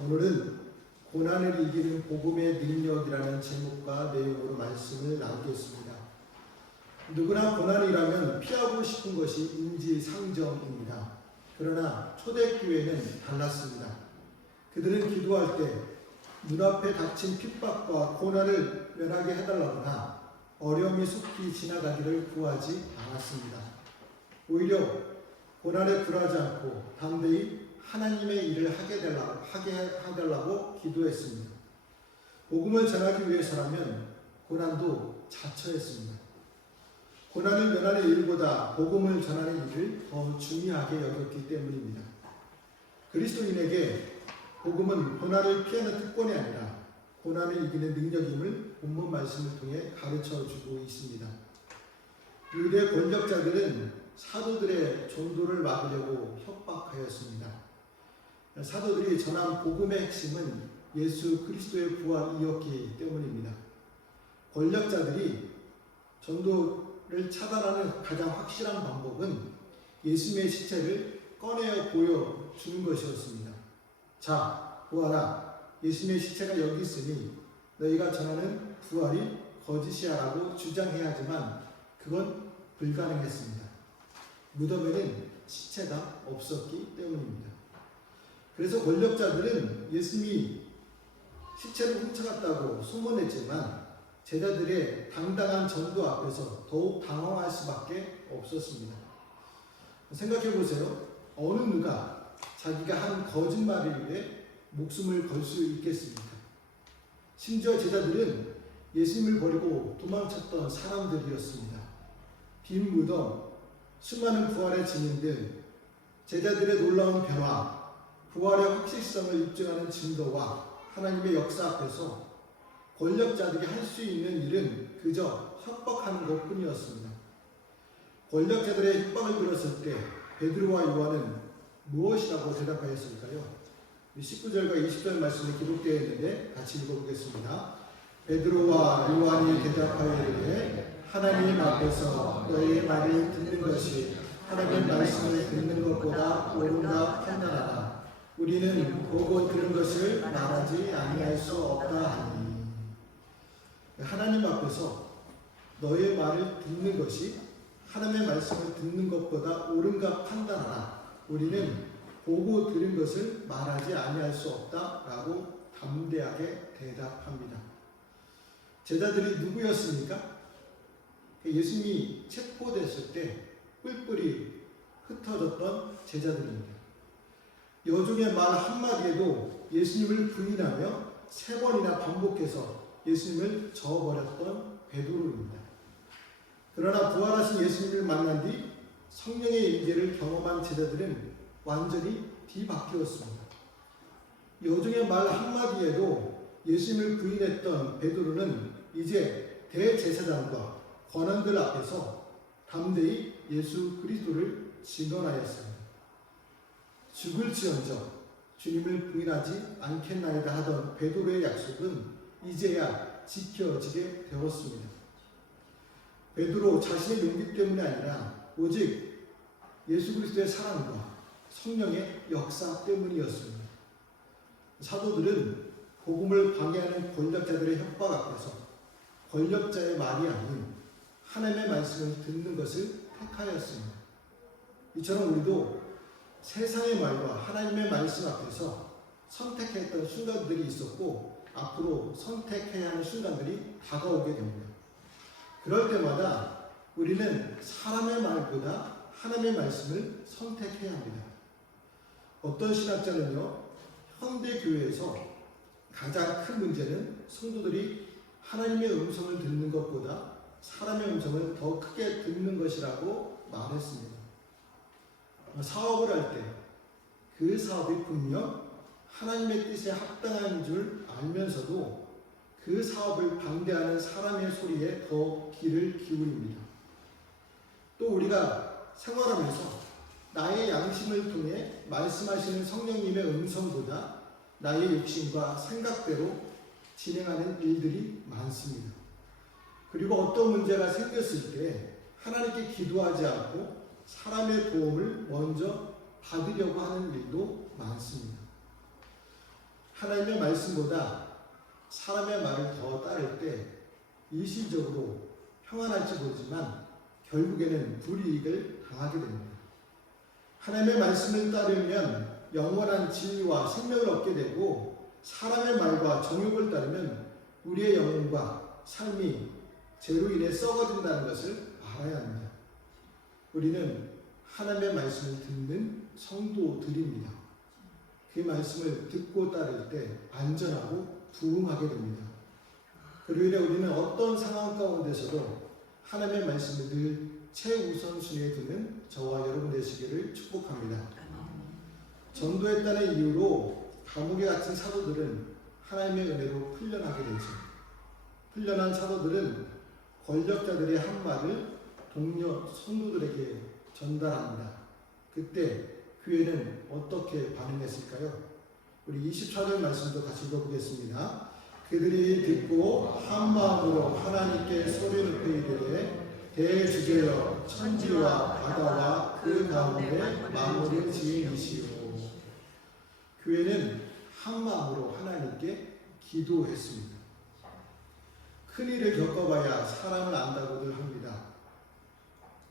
오늘은 고난을 이기는 복음의 능력이라는 제목과 내용으로 말씀을 나누겠습니다. 누구나 고난이라면 피하고 싶은 것이 인지상정입니다. 그러나 초대교회는 달랐습니다. 그들은 기도할 때 눈앞에 닥친 핍박과 고난을 면하게 해달라거나 어려움이 속히 지나가기를 구하지 않았습니다. 오히려 고난에 굴하지 않고 담대히 하나님의 일을 하게 해달라고 기도했습니다. 복음을 전하기 위해서라면 고난도 자처했습니다. 고난을 면하는 일보다 복음을 전하는 일을 더 중요하게 여겼기 때문입니다. 그리스도인에게 복음은 고난을 피하는 특권이 아니라 고난을 이기는 능력임을 본문 말씀을 통해 가르쳐주고 있습니다. 유대 권력자들은 사도들의 전도를 막으려고 협박하였습니다. 사도들이 전한 복음의 핵심은 예수 그리스도의 부활이었기 때문입니다. 권력자들이 전도를 차단하는 가장 확실한 방법은 예수님의 시체를 꺼내어 보여주는 것이었습니다. 자, 보아라. 예수님의 시체가 여기 있으니 너희가 전하는 부활이 거짓이야 라고 주장해야 하지만 그건 불가능했습니다. 무덤에는 시체가 없었기 때문입니다. 그래서 권력자들은 예수님이 시체를 훔쳐갔다고 소문냈지만 제자들의 당당한 전도 앞에서 더욱 당황할 수밖에 없었습니다. 생각해 보세요. 어느 누가 자기가 한 거짓말을 위해 목숨을 걸 수 있겠습니까? 심지어 제자들은 예수님을 버리고 도망쳤던 사람들이었습니다. 빈 무덤, 수많은 부활의 증인들, 제자들의 놀라운 변화, 부활의 확실성을 입증하는 증거와 하나님의 역사 앞에서 권력자들이 할 수 있는 일은 그저 협박하는 것뿐이었습니다. 권력자들의 협박을 들었을 때 베드로와 요한은 무엇이라고 대답하였을까요? 19절과 20절 말씀에 기록되어 있는데 같이 읽어보겠습니다. 베드로와 요한이 대답하여 이르되 하나님 앞에서 너희의 말을 듣는 것이 하나님의 말씀을 듣는 것보다 옳은가 판단하라. 우리는 보고 들은 것을 말하지 아니할 수 없다 하니. 하나님 앞에서 너의 말을 듣는 것이 하나님의 말씀을 듣는 것보다 옳은가 판단하라. 우리는 보고 들은 것을 말하지 아니할 수 없다라고 담대하게 대답합니다. 제자들이 누구였습니까? 예수님이 체포됐을 때 뿔뿔이 흩어졌던 제자들입니다. 여종의 말 한마디에도 예수님을 부인하며 3번이나 반복해서 예수님을 저어버렸던 베드로입니다. 그러나 부활하신 예수님을 만난 뒤 성령의 임재를 경험한 제자들은 완전히 뒤바뀌었습니다. 여종의 말 한마디에도 예수님을 부인했던 베드로는 이제 대제사장과 권한들 앞에서 담대히 예수 그리스도를 증언하였습니다. 죽을지언정 주님을 부인하지 않겠나이다 하던 베드로의 약속은 이제야 지켜지게 되었습니다. 베드로 자신의 용기 때문이 아니라 오직 예수 그리스도의 사랑과 성령의 역사 때문이었습니다. 사도들은 복음을 방해하는 권력자들의 협박 앞에서 권력자의 말이 아닌 하나님의 말씀을 듣는 것을 택하였습니다. 이처럼 우리도 세상의 말과 하나님의 말씀 앞에서 선택했던 순간들이 있었고 앞으로 선택해야 하는 순간들이 다가오게 됩니다. 그럴 때마다 우리는 사람의 말보다 하나님의 말씀을 선택해야 합니다. 어떤 신학자는요, 현대교회에서 가장 큰 문제는 성도들이 하나님의 음성을 듣는 것보다 사람의 음성을 더 크게 듣는 것이라고 말했습니다. 사업을 할 때 그 사업이 분명 하나님의 뜻에 합당한 줄 알면서도 그 사업을 반대하는 사람의 소리에 더 귀를 기울입니다. 또 우리가 생활하면서 나의 양심을 통해 말씀하시는 성령님의 음성보다 나의 욕심과 생각대로 진행하는 일들이 많습니다. 그리고 어떤 문제가 생겼을 때 하나님께 기도하지 않고 사람의 도움을 먼저 받으려고 하는 일도 많습니다. 하나님의 말씀보다 사람의 말을 더 따를 때 일시적으로 평안할지 모르지만 결국에는 불이익을 당하게 됩니다. 하나님의 말씀을 따르면 영원한 진리와 생명을 얻게 되고, 사람의 말과 정욕을 따르면 우리의 영혼과 삶이 죄로 인해 썩어진다는 것을 알아야 합니다. 우리는 하나님의 말씀을 듣는 성도들입니다. 그 말씀을 듣고 따를 때 안전하고 부응하게 됩니다. 그로 인해 우리는 어떤 상황 가운데서도 하나님의 말씀을 늘 최우선순위에 두는 저와 여러분 되시기를 축복합니다. 전도했다는 이유로 감옥에 갇힌 사도들은 하나님의 은혜로 풀려나게 되죠. 풀려난 사도들은 권력자들의 한 말을 동료 성도들에게 전달합니다. 그때 교회는 어떻게 반응했을까요? 우리 24절 말씀도 같이 읽어보겠습니다. 그들이 듣고 한 마음으로 하나님께 소리 높여 이르되 대주제여 천지와 바다와 그 가운데 만물을 지은 이시오. 교회는 한 마음으로 하나님께 기도했습니다. 큰일을 겪어봐야 사람을 안다고들 합니다.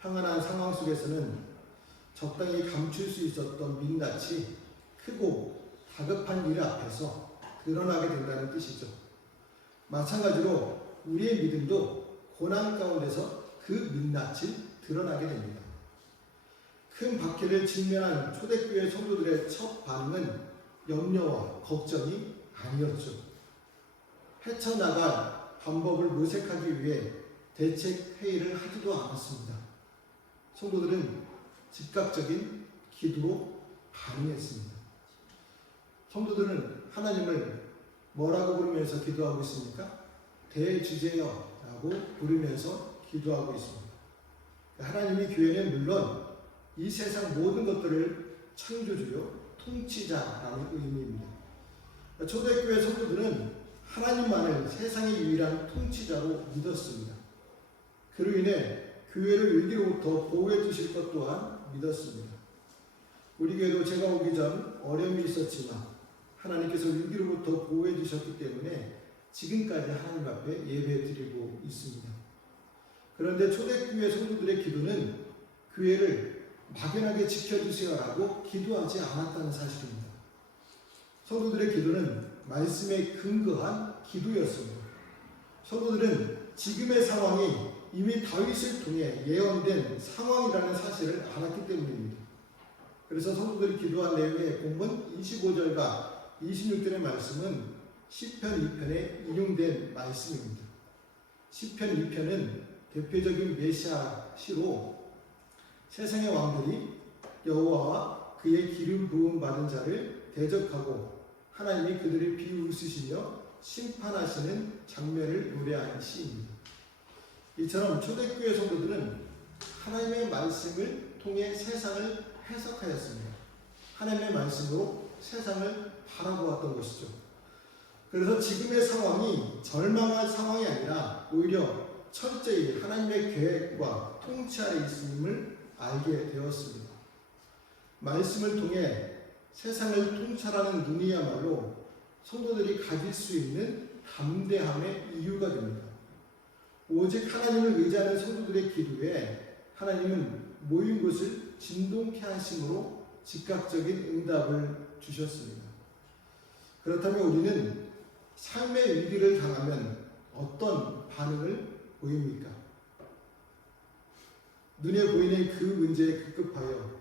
평안한 상황 속에서는 적당히 감출 수 있었던 민낯이 크고 다급한 일 앞에서 드러나게 된다는 뜻이죠. 마찬가지로 우리의 믿음도 고난 가운데서 그 민낯이 드러나게 됩니다. 큰 박해를 직면한 초대교회 성도들의 첫 반응은 염려와 걱정이 아니었죠. 헤쳐나갈 방법을 모색하기 위해 대책 회의를 하지도 않았습니다. 성도들은 즉각적인 기도로 반응했습니다. 성도들은 하나님을 뭐라고 부르면서 기도하고 있습니까? 대주제여라고 부르면서 기도하고 있습니다. 하나님이 교회는 물론 이 세상 모든 것들을 창조주요 통치자라는 의미입니다. 초대교회 성도들은 하나님만을 세상의 유일한 통치자로 믿었습니다. 그로 인해 교회를 위기로부터 보호해 주실 것 또한 믿었습니다. 우리 교회도 제가 오기 전 어려움이 있었지만 하나님께서 위기로부터 보호해 주셨기 때문에 지금까지 하나님 앞에 예배 드리고 있습니다. 그런데 초대교회 성도들의 기도는 교회를 막연하게 지켜주세요라고 기도하지 않았다는 사실입니다. 성도들의 기도는 말씀에 근거한 기도였습니다. 성도들은 지금의 상황이 이미 다윗을 통해 예언된 상황이라는 사실을 알았기 때문입니다. 그래서 성도들이 기도한 내용의 본문 25절과 26절의 말씀은 시편 2편에 인용된 말씀입니다. 시편 2편은 대표적인 메시아 시로 세상의 왕들이 여호와와 그의 기름 부음 받은 자를 대적하고 하나님이 그들을 비웃으시며 심판하시는 장면을 노래하는 시입니다. 이처럼 초대교회 성도들은 하나님의 말씀을 통해 세상을 해석하였습니다. 하나님의 말씀으로 세상을 바라보았던 것이죠. 그래서 지금의 상황이 절망할 상황이 아니라 오히려 철저히 하나님의 계획과 통치 아래 있음을 알게 되었습니다. 말씀을 통해 세상을 통찰하는 눈이야말로 성도들이 가질 수 있는 담대함의 이유가 됩니다. 오직 하나님을 의지하는 성도들의 기도에 하나님은 모인 곳을 진동케 하심으로 즉각적인 응답을 주셨습니다. 그렇다면 우리는 삶의 위기를 당하면 어떤 반응을 보입니까? 눈에 보이는 그 문제에 급급하여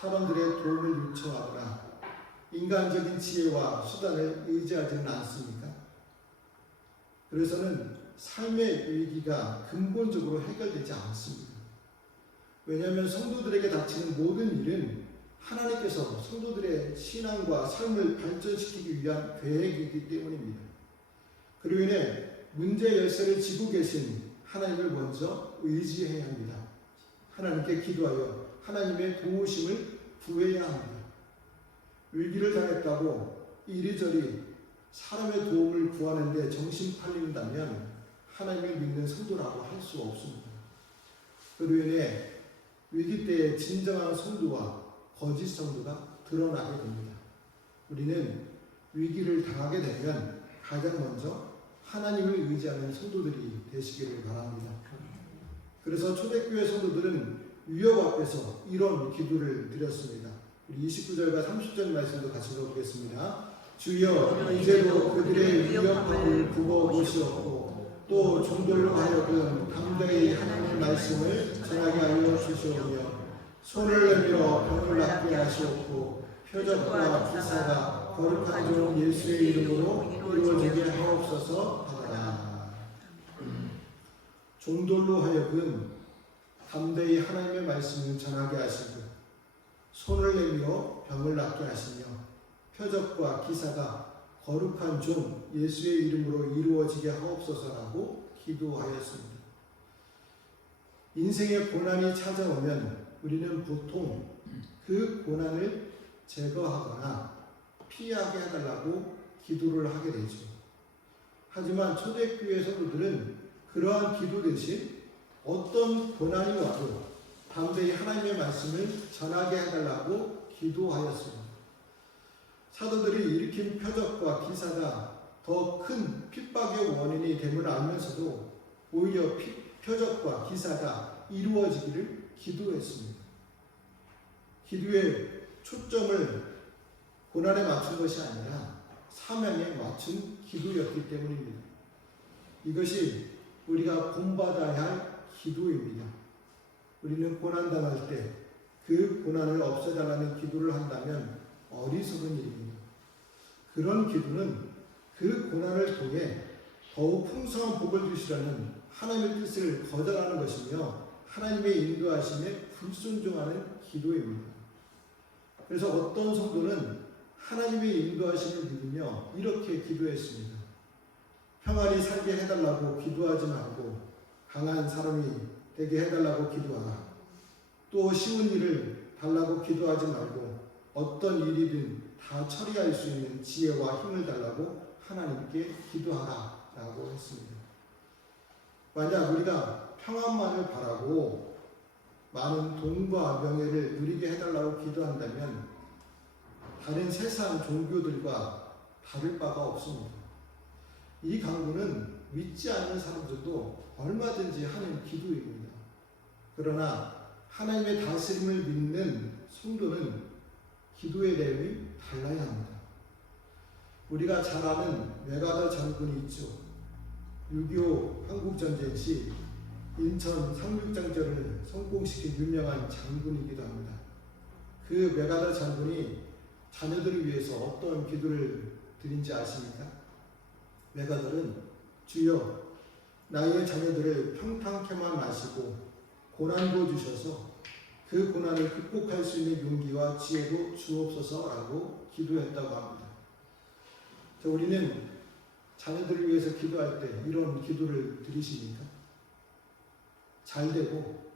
사람들의 도움을 요청하거나 인간적인 지혜와 수단을 의지하지는 않습니까? 그래서는 삶의 위기가 근본적으로 해결되지 않습니다. 왜냐하면 성도들에게 닥치는 모든 일은 하나님께서 성도들의 신앙과 삶을 발전시키기 위한 계획이기 때문입니다. 그로 인해 문제 열쇠를 쥐고 계신 하나님을 먼저 의지해야 합니다. 하나님께 기도하여 하나님의 도우심을 구해야 합니다. 위기를 당했다고 이리저리 사람의 도움을 구하는 데 정신 팔린다면 하나님을 믿는 성도라고 할 수 없습니다. 그로 인해 위기 때의 진정한 성도와 거짓 성도가 드러나게 됩니다. 우리는 위기를 당하게 되면 가장 먼저 하나님을 의지하는 성도들이 되시기를 바랍니다. 그래서 초대교회 성도들은 위협 앞에서 이런 기도를 드렸습니다. 우리 29절과 30절 말씀도 같이 읽어보겠습니다. 주여 이제도 그들의 위협함을 굽어보시옵고 또 종들로 하여금 담대히 하나님의 말씀을 전하게 하여 주시오며 손을 내밀어 병을 낫게 하시옵고 표적과 기사가 거룩한 종 예수의 이름으로 이루어지게 하옵소서 하라. 종들로 하여금 담대히 하나님의 말씀을 전하게 하시고 손을 내밀어 병을 낫게 하시며 표적과 기사가 거룩한 종 예수의 이름으로 이루어지게 하옵소서라고 기도하였습니다. 인생의 고난이 찾아오면 우리는 보통 그 고난을 제거하거나 피하게 해달라고 기도를 하게 되죠. 하지만 초대교회 성도들은 그러한 기도 대신 어떤 고난이 와도 담대히 하나님의 말씀을 전하게 해달라고 기도하였습니다. 사도들이 일으킨 표적과 기사가 더 큰 핍박의 원인이 됨을 알면서도 오히려 표적과 기사가 이루어지기를 기도했습니다. 기도의 초점을 고난에 맞춘 것이 아니라 사명에 맞춘 기도였기 때문입니다. 이것이 우리가 본받아야 할 기도입니다. 우리는 고난당할 때 그 고난을 없애달라는 기도를 한다면 어리석은 일입니다. 그런 기도는 그 고난을 통해 더욱 풍성한 복을 주시라는 하나님의 뜻을 거절하는 것이며 하나님의 인도하심에 불순종하는 기도입니다. 그래서 어떤 성도는 하나님의 인도하심을 믿으며 이렇게 기도했습니다. 평안히 살게 해달라고 기도하지 말고 강한 사람이 되게 해달라고 기도하라. 또 쉬운 일을 달라고 기도하지 말고 어떤 일이든 다 처리할 수 있는 지혜와 힘을 달라고 하나님께 기도하라 라고 했습니다. 만약 우리가 평안만을 바라고 많은 돈과 명예를 누리게 해달라고 기도한다면 다른 세상 종교들과 다를 바가 없습니다. 이 강구는 믿지 않는 사람들도 얼마든지 하는 기도입니다. 그러나 하나님의 다스림을 믿는 성도는 기도의 내용이 달라야 합니다. 우리가 잘 아는 메가더 장군이 있죠. 6.25 한국전쟁 시 인천 상륙작전을 성공시킨 유명한 장군이기도 합니다. 그 메가더 장군이 자녀들을 위해서 어떤 기도를 드린지 아십니까? 메가더는 주여 나의 자녀들을 평탄케만 마시고 고난도 주셔서 그 고난을 극복할 수 있는 용기와 지혜도 주옵소서라고 기도했다고 합니다. 우리는 자녀들을 위해서 기도할 때 이런 기도를 드리십니까? 잘 되고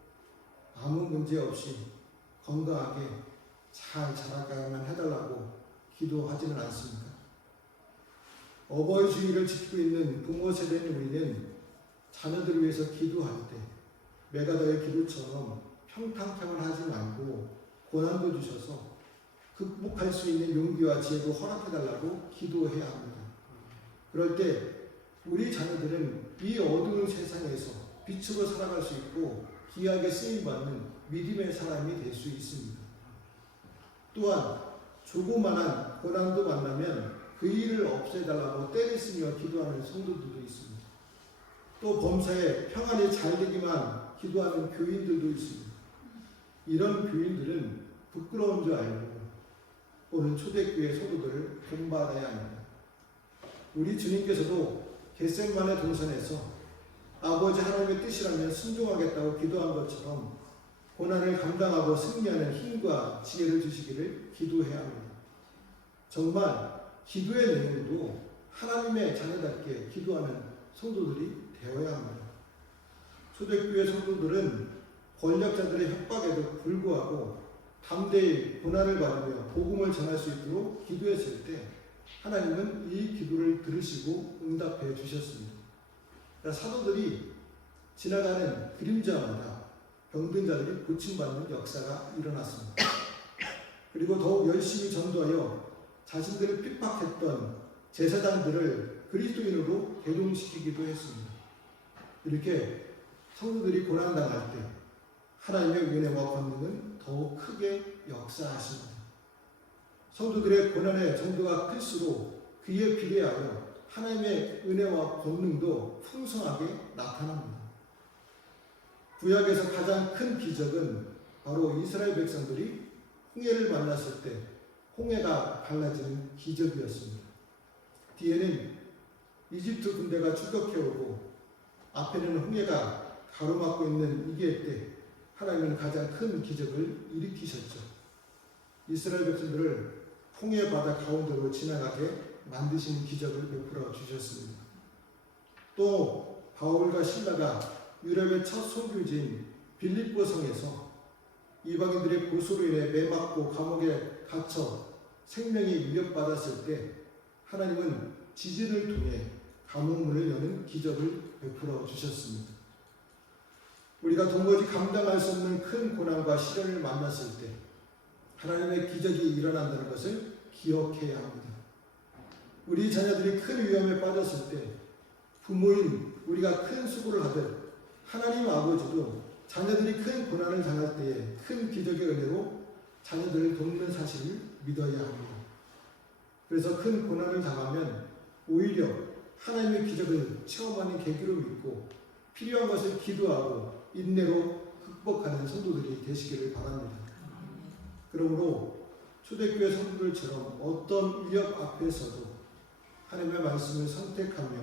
아무 문제 없이 건강하게 잘 자라가야만 해달라고 기도하지는 않습니까? 어버이 주의를 지키고 있는 부모 세대인 우리는 자녀들을 위해서 기도할 때 메가더의 기도처럼 평탄함을 하지 말고 고난도 주셔서 극복할 수 있는 용기와 지혜도 허락해달라고 기도해야 합니다. 그럴 때 우리 자녀들은 이 어두운 세상에서 빛으로 살아갈 수 있고 귀하게 쓰임받는 믿음의 사람이 될 수 있습니다. 또한 조그만한 고난도 만나면 그 일을 없애달라고 때를 쓰며 기도하는 성도들도 있습니다. 또 범사에 평안이 잘 되기만 기도하는 교인들도 있습니다. 이런 교인들은 부끄러운 줄 알고 오늘 초대교회 성도들을 본받아야 합니다. 우리 주님께서도 겟세마네 동산에서 아버지 하나님의 뜻이라면 순종하겠다고 기도한 것처럼 고난을 감당하고 승리하는 힘과 지혜를 주시기를 기도해야 합니다. 정말 기도의 내용도 하나님의 자녀답게 기도하는 성도들이 되어야 합니다. 초대교회 성도들은 권력자들의 협박에도 불구하고 담대히 고난을 받으며 복음을 전할 수 있도록 기도했을 때 하나님은 이 기도를 들으시고 응답해 주셨습니다. 그러니까 사도들이 지나가는 그림자마다 병든 자들이 고침받는 역사가 일어났습니다. 그리고 더욱 열심히 전도하여 자신들을 핍박했던 제사장들을 그리스도인으로 개종시키기도 했습니다. 이렇게 성도들이 고난당할 때 하나님의 은혜와 권능은 더욱 크게 역사하십니다. 성도들의 고난의 정도가 클수록 그에 비례하여 하나님의 은혜와 권능도 풍성하게 나타납니다. 구약에서 가장 큰 기적은 바로 이스라엘 백성들이 홍해를 만났을 때 홍해가 갈라지는 기적이었습니다. 뒤에는 이집트 군대가 출격해오고 앞에는 홍해가 가로막고 있는 이게 때 하나님은 가장 큰 기적을 일으키셨죠. 이스라엘 백성들을 홍해 바다 가운데로 지나가게 만드신 기적을 베풀어 주셨습니다. 또 바울과 실라가 유럽의 첫 선교지인 빌립보 성에서 이방인들의 고소로 인해 매맞고 감옥에 갇혀 생명이 위협받았을 때 하나님은 지진을 통해 감옥문을 여는 기적을 베풀어 주셨습니다. 우리가 도무지 감당할 수 없는 큰 고난과 시련을 만났을 때 하나님의 기적이 일어난다는 것을 기억해야 합니다. 우리 자녀들이 큰 위험에 빠졌을 때 부모인 우리가 큰 수고를 하듯 하나님 아버지도 자녀들이 큰 고난을 당할 때에 큰 기적의 은혜로 자녀들을 돕는 사실을 믿어야 합니다. 그래서 큰 고난을 당하면 오히려 하나님의 기적을 체험하는 계기로 믿고 필요한 것을 기도하고 인내로 극복하는 성도들이 되시기를 바랍니다. 그러므로 초대교회 성도들처럼 어떤 위협 앞에서도 하나님의 말씀을 선택하며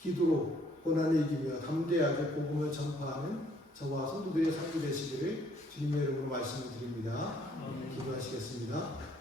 기도로 고난을 이기며 담대하게 복음을 전파하는 저와 성도들의 삶이 되시기를 주님의 이름으로 말씀을 드립니다. 기도하시겠습니다.